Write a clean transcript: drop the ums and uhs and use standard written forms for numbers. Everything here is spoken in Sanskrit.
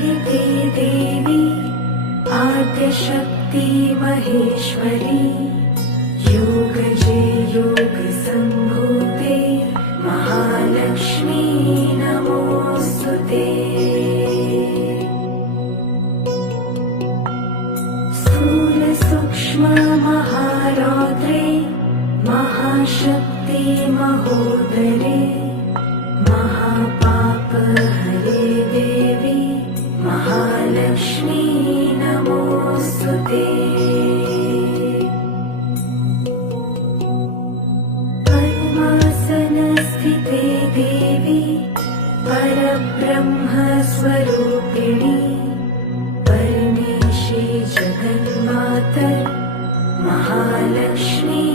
सहिते देवी आद्यशक्ति महेश्वरी योगजे योगसम्भूते महालक्ष्मी नमोऽस्तुते। स्थूलसूक्ष्म महारौद्रे महाशक्ति महोदरे महापापहरे देवी महालक्ष्मी नमोऽस्तुते। पद्मासनस्थिते देवी परब्रह्मस्वरूपिणी परमेशी जगन्मातर् महालक्ष्मी